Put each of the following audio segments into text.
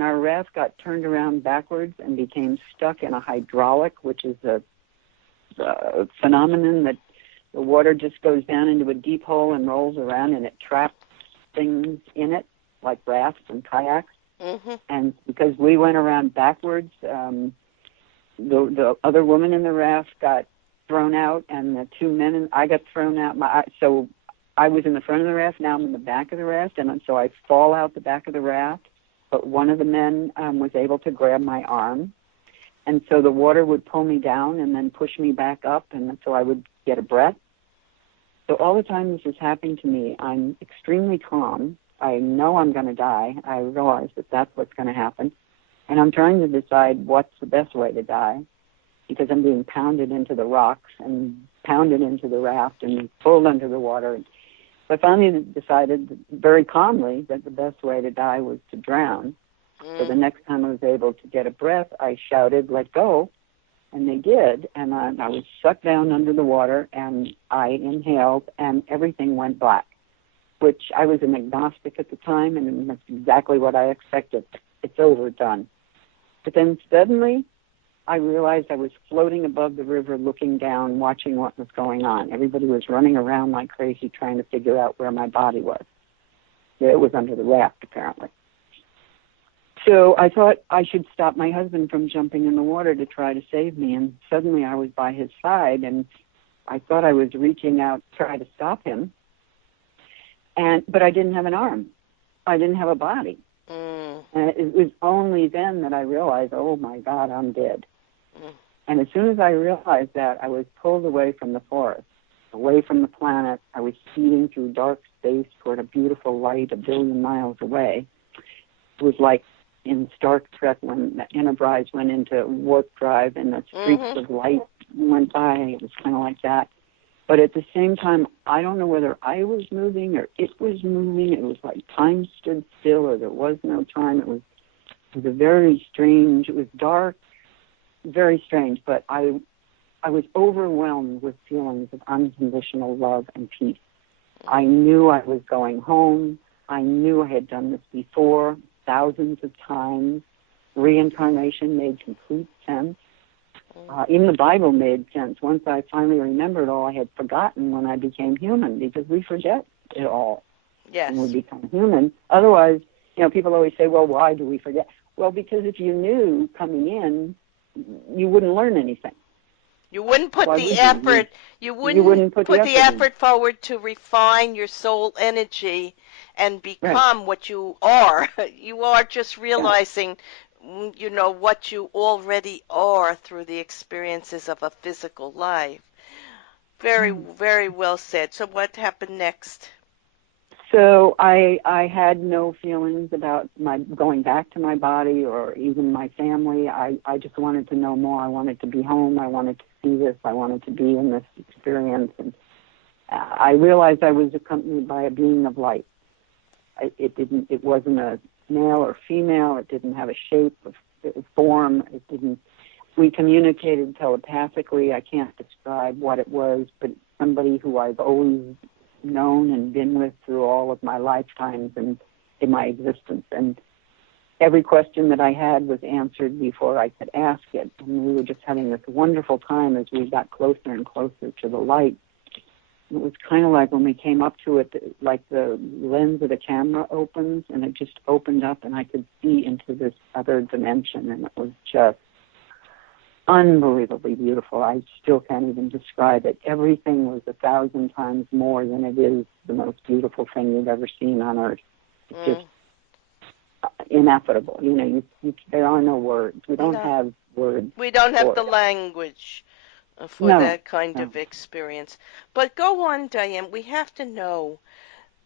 and our raft got turned around backwards and became stuck in a hydraulic, which is a phenomenon that the water just goes down into a deep hole and rolls around, and it traps things in it, like rafts and kayaks. Mm-hmm. And because we went around backwards, the other woman in the raft got thrown out, and the two men, and I got thrown out. So I was in the front of the raft, now I'm in the back of the raft, and so I fall out the back of the raft, but one of the men was able to grab my arm, and so the water would pull me down and then push me back up, and so I would get a breath. So all the time this is happening to me, I'm extremely calm. I know I'm going to die. I realize that that's what's going to happen, and I'm trying to decide what's the best way to die, because I'm being pounded into the rocks and pounded into the raft and pulled under the water. So I finally decided very calmly that the best way to die was to drown. So the next time I was able to get a breath, I shouted, "Let go," and they did. And I was sucked down under the water, and I inhaled, and everything went black, which I was an agnostic at the time, and that's exactly what I expected. It's over, done. But then suddenly, I realized I was floating above the river, looking down, watching what was going on. Everybody was running around like crazy trying to figure out where my body was. It was under the raft, apparently. So I thought I should stop my husband from jumping in the water to try to save me, and suddenly I was by his side, and I thought I was reaching out to try to stop him, but I didn't have an arm. I didn't have a body. And it was only then that I realized, oh, my God, I'm dead. And as soon as I realized that, I was pulled away from the forest, away from the planet. I was speeding through dark space toward a beautiful light 1 billion miles away. It was like in Star Trek when the Enterprise went into warp drive and the streaks of light went by. It was kind of like that. But at the same time, I don't know whether I was moving or it was moving. It was like time stood still, or there was no time. It was a very strange, it was dark, very strange, but I was overwhelmed with feelings of unconditional love and peace. I knew I was going home. I knew I had done this before, thousands of times. Reincarnation made complete sense. Even the Bible made sense. Once I finally remembered all I had forgotten when I became human, because we forget it all when we become human. Otherwise, people always say, well, why do we forget? Well, because if you knew coming in, you wouldn't learn anything. You wouldn't put the effort. You wouldn't put the effort forward to refine your soul energy and become what you are. You are just realizing, what you already are through the experiences of a physical life. Very, very well said. So what happened next? So I had no feelings about my going back to my body or even my family. I just wanted to know more. I wanted to be home. I wanted to see this. I wanted to be in this experience. And I realized I was accompanied by a being of light. It wasn't a male or female. It didn't have a shape or form. We communicated telepathically. I can't describe what it was, but somebody who I've always known and been with through all of my lifetimes and in my existence. And every question that I had was answered before I could ask it. And we were just having this wonderful time as we got closer and closer to the light. It was kind of like when we came up to it, like the lens of the camera opens, and it just opened up, and I could see into this other dimension, and it was just unbelievably beautiful. I still can't even describe it. Everything was 1,000 times more than it is the most beautiful thing you've ever seen on earth. It's just ineffable. There are no words. We don't have words. We don't have the language for that kind of experience. But go on, Diane. We have to know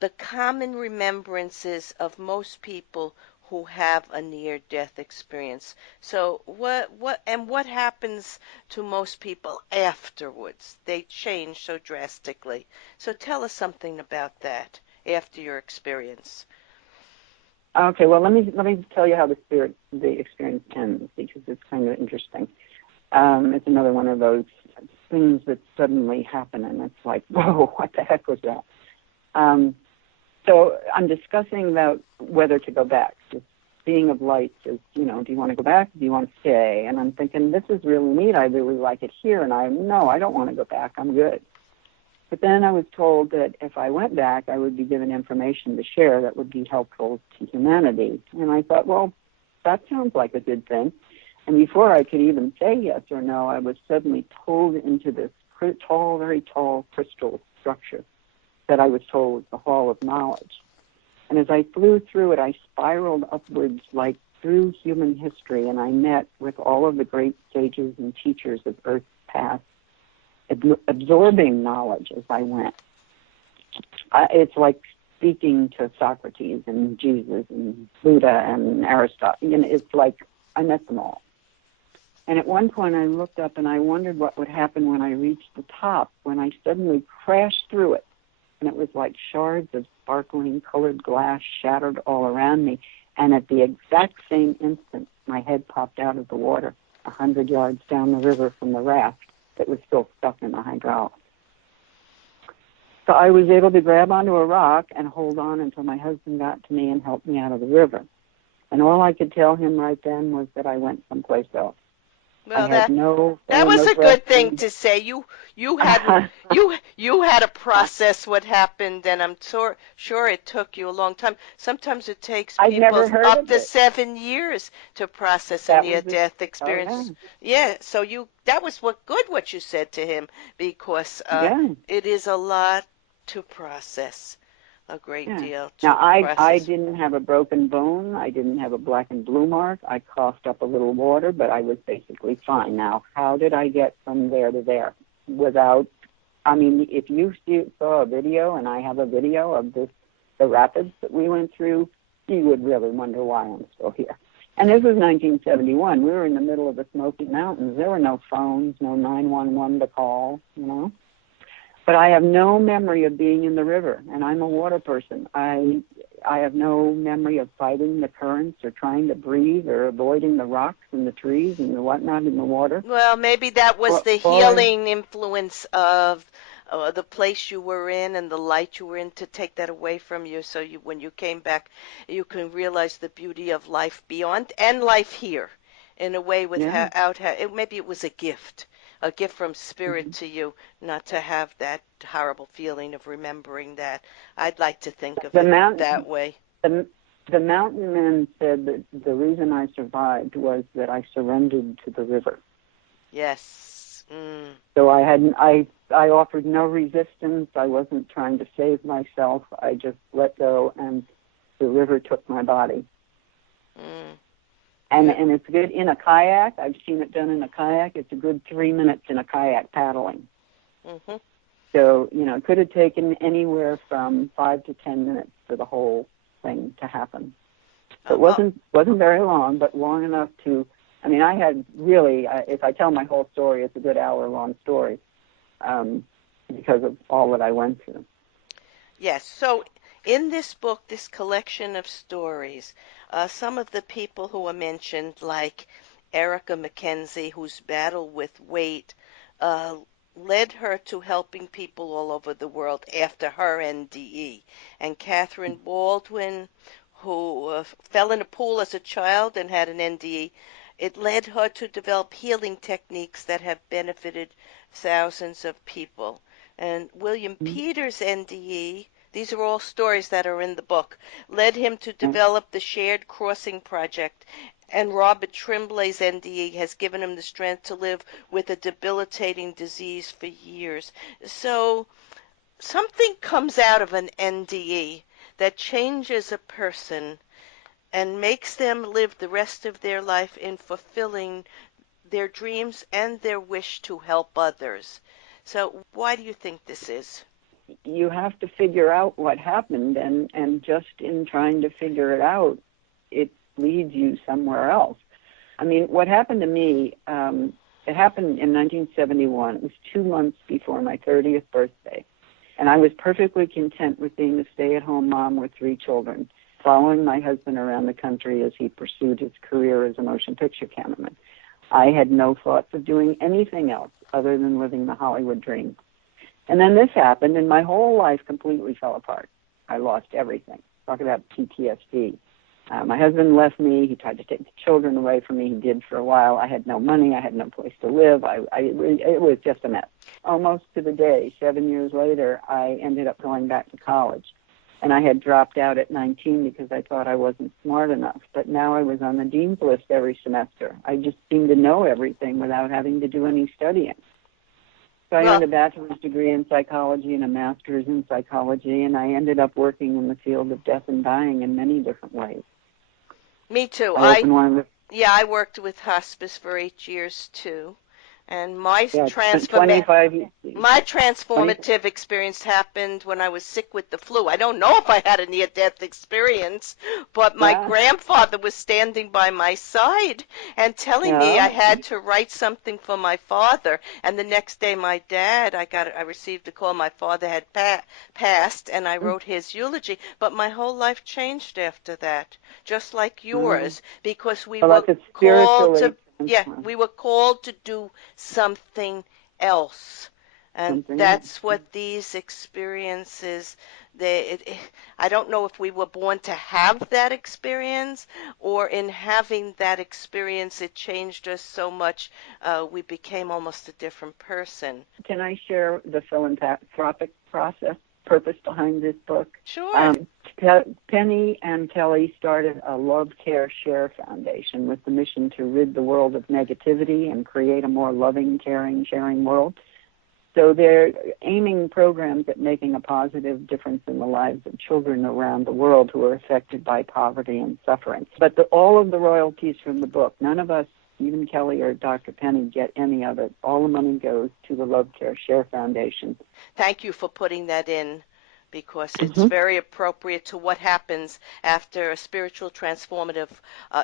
the common remembrances of most people who have a near-death experience. So what happens to most people afterwards? They change so drastically. So tell us something about that after your experience. Okay, well, let me tell you how the experience ends, because it's kind of interesting. It's another one of those things that suddenly happen, and it's like, whoa, what the heck was that? So I'm discussing about whether to go back, just being of light says, do you want to go back? Do you want to stay? And I'm thinking, this is really neat. I really like it here. And I don't want to go back. I'm good. But then I was told that if I went back, I would be given information to share that would be helpful to humanity. And I thought, well, that sounds like a good thing. And before I could even say yes or no, I was suddenly pulled into this tall, very tall crystal structure that I was told was the Hall of Knowledge. And as I flew through it, I spiraled upwards like through human history, and I met with all of the great sages and teachers of Earth's past, absorbing knowledge as I went. It's like speaking to Socrates and Jesus and Buddha and Aristotle. It's like I met them all. And at one point I looked up and I wondered what would happen when I reached the top, when I suddenly crashed through it. And it was like shards of sparkling colored glass shattered all around me. And at the exact same instant, my head popped out of the water 100 yards down the river from the raft that was still stuck in the hydraulics. So I was able to grab onto a rock and hold on until my husband got to me and helped me out of the river. And all I could tell him right then was that I went someplace else. Well, that was a good thing to say. You had you had to process what happened, and I'm sure it took you a long time. Sometimes it takes people up to 7 years to process a near-death experience. Oh, yeah. So that was what you said to him, because it is a lot to process. A great deal. Now, I didn't have a broken bone. I didn't have a black and blue mark. I coughed up a little water, but I was basically fine. Now, how did I get from there to there without, if you saw a video, and I have a video of the rapids that we went through, you would really wonder why I'm still here. And this was 1971. We were in the middle of the Smoky Mountains. There were no phones, no 911 to call, But I have no memory of being in the river, and I'm a water person. I have no memory of fighting the currents or trying to breathe or avoiding the rocks and the trees and the whatnot in the water. Well, maybe that was the healing influence of the place you were in and the light you were in to take that away from you, so when you came back, you can realize the beauty of life beyond and life here in a way without maybe it was a gift from spirit to you, not to have that horrible feeling of remembering that. I'd like to think of it that way. The mountain men said that the reason I survived was that I surrendered to the river. Yes. So I offered no resistance. I wasn't trying to save myself. I just let go, and the river took my body. And it's good in a kayak. I've seen it done in a kayak. It's a good 3 minutes in a kayak paddling. Mm-hmm. So, it could have taken anywhere from 5 to 10 minutes for the whole thing to happen. So it wasn't very long, but long enough to, I had really, if I tell my whole story, it's a good hour-long story because of all that I went through. Yes, so in this book, this collection of stories, some of the people who are mentioned, like Erica McKenzie, whose battle with weight led her to helping people all over the world after her NDE, and Catherine Baldwin, who fell in a pool as a child and had an NDE. It led her to develop healing techniques that have benefited thousands of people. And William Peters' NDE, these are all stories that are in the book, led him to develop the Shared Crossing Project. And Robert Tremblay's NDE has given him the strength to live with a debilitating disease for years. So something comes out of an NDE that changes a person and makes them live the rest of their life in fulfilling their dreams and their wish to help others. So why do you think this is? You have to figure out what happened, and just in trying to figure it out, it leads you somewhere else. What happened to me, it happened in 1971. It was 2 months before my 30th birthday, and I was perfectly content with being a stay-at-home mom with 3 children, following my husband around the country as he pursued his career as a motion picture cameraman. I had no thoughts of doing anything else other than living the Hollywood dream. And then this happened, and my whole life completely fell apart. I lost everything. Talk about PTSD. My husband left me. He tried to take the children away from me. He did for a while. I had no money. I had no place to live. It was just a mess. Almost to the day, 7 years later, I ended up going back to college. And I had dropped out at 19 because I thought I wasn't smart enough. But now I was on the dean's list every semester. I just seemed to know everything without having to do any studying. So I earned a bachelor's degree in psychology and a master's in psychology, and I ended up working in the field of death and dying in many different ways. Me too. I worked with hospice for 8 years too. And my 25 years. My transformative experience happened when I was sick with the flu. I don't know if I had a near-death experience, but my grandfather was standing by my side and telling me I had to write something for my father. And the next day, my dad, I received a call. My father had passed, and I wrote his eulogy. But my whole life changed after that, just like yours, because we were called to. Yeah, we were called to do something else. And that's what these experiences, I don't know if we were born to have that experience, or in having that experience, it changed us so much, we became almost a different person. Can I share the philanthropic purpose behind this book? Sure. Penny and Kelly started a Love, Care, Share Foundation with the mission to rid the world of negativity and create a more loving, caring, sharing world. So they're aiming programs at making a positive difference in the lives of children around the world who are affected by poverty and suffering. But all of the royalties from the book, none of us, even Kelly or Dr. Penny, get any of it. All the money goes to the Love, Care, Share Foundation. Thank you for putting that in, because it's very appropriate to what happens after a spiritual transformative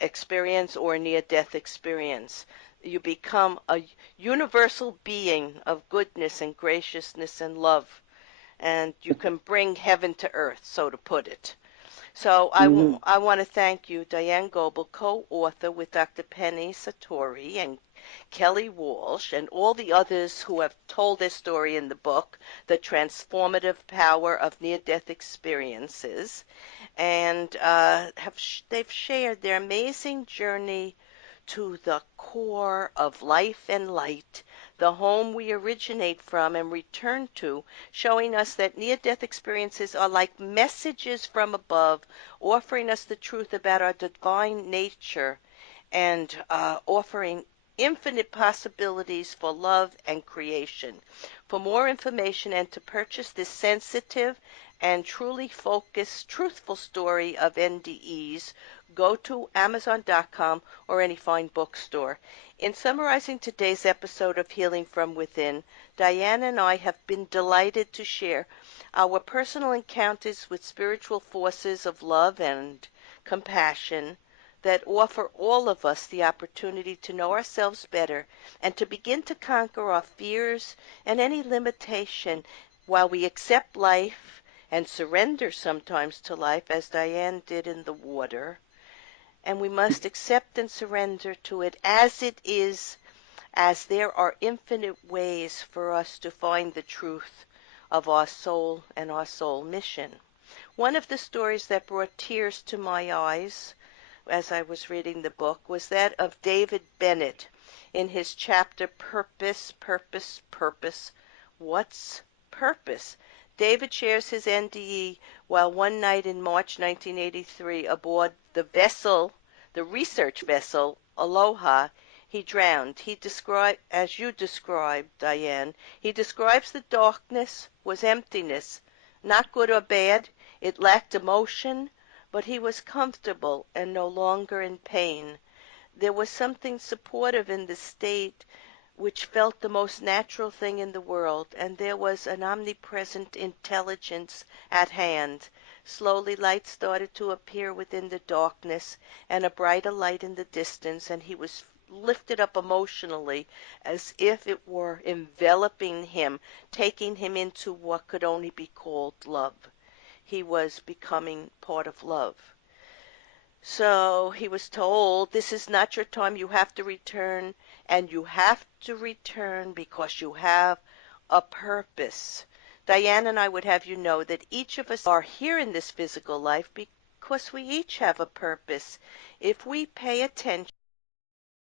experience or a near-death experience. You become a universal being of goodness and graciousness and love, and you can bring heaven to earth, so to put it. So I want to thank you, Diane Goble, co-author with Dr. Penny Satori and Kelly Walsch, and all the others who have told their story in the book, The Transformative Power of Near-Death Experiences, and they've shared their amazing journey to the core of life and light, the home we originate from and return to, showing us that near-death experiences are like messages from above, offering us the truth about our divine nature and offering infinite possibilities for love and creation. For more information and to purchase this sensitive and truly focused, truthful story of NDEs, go to Amazon.com or any fine bookstore. In summarizing today's episode of Healing from Within, Diane and I have been delighted to share our personal encounters with spiritual forces of love and compassion that offer all of us the opportunity to know ourselves better and to begin to conquer our fears and any limitation while we accept life and surrender sometimes to life, as Diane did in the water. And we must accept and surrender to it as it is, as there are infinite ways for us to find the truth of our soul and our soul mission. One of the stories that brought tears to my eyes as I was reading the book was that of David Bennett in his chapter Purpose, Purpose, Purpose. What's purpose? David shares his NDE while one night in March 1983 aboard the vessel, the research vessel, Aloha, he drowned. He described, as you described, Diane, he describes the darkness was emptiness, not good or bad. It lacked emotion, but he was comfortable and no longer in pain. There was something supportive in the state which felt the most natural thing in the world, and there was an omnipresent intelligence at hand. Slowly light started to appear within the darkness, and a brighter light in the distance, and he was lifted up emotionally as if it were enveloping him, taking him into what could only be called love. He was becoming part of love. So he was told, this is not your time, you have to return, and you have to return because you have a purpose. Diane and I would have you know that each of us are here in this physical life because we each have a purpose. If we pay attention